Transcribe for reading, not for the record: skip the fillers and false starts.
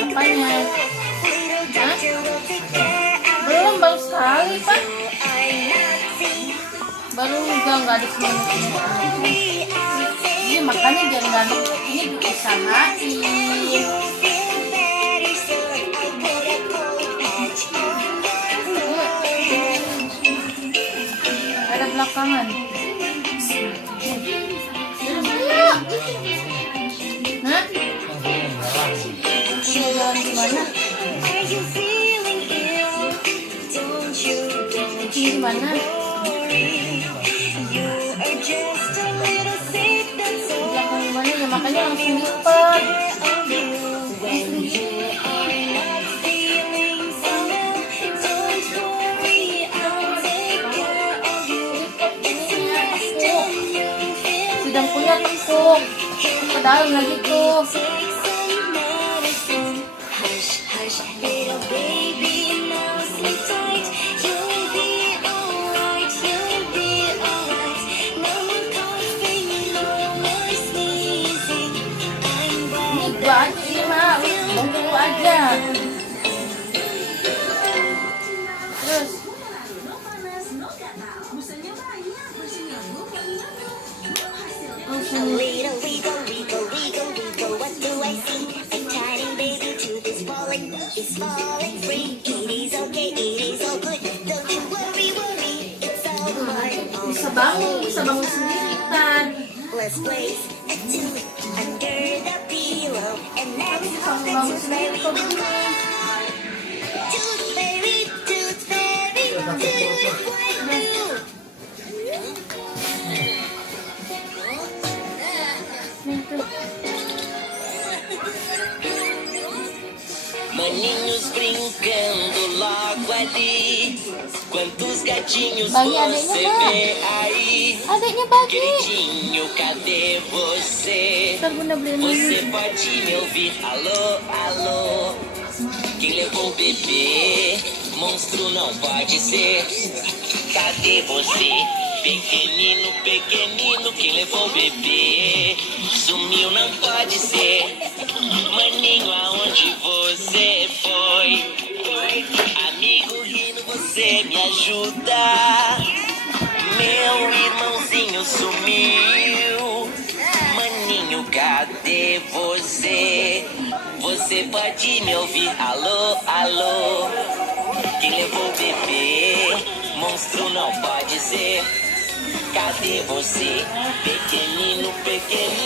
Apanya? Hah? Belum, baru sekali, Pak. Baru juga nggak ada semuanya. Ini makanya biar nggak numpuk, ini diusahain. Ada belakangan. Hah? Mau jalan gimana? Gimana? Belakang gimana ya? Makanya langsung lipat. Sedang punya tepuk ke dalam lagi tuh. Baju ini mah bungkulu aja. Terus bisa bangun sendiri kan. Bangun sendiri kok begini. Maninhos brincando logo ali. Quantos gatinhos Bagi você adiknya, vê aí? Adiknya bagi. Queridinho, cadê você? Ntar bunda beliin Você ini. pode me ouvir? Alô, alô. Quem levou o bebê? Monstro não pode ser. Cadê você? Pequenino, pequenino, quem levou o bebê? Sumiu, não pode ser. Maninho, aonde você foi? Amigo rindo, você me ajuda. Meu irmãozinho sumiu. Maninho, cadê você? Você pode me ouvir? Alô, alô. Quem levou o bebê? Monstro não pode ser. Cadê você? Pequenino, pequenino.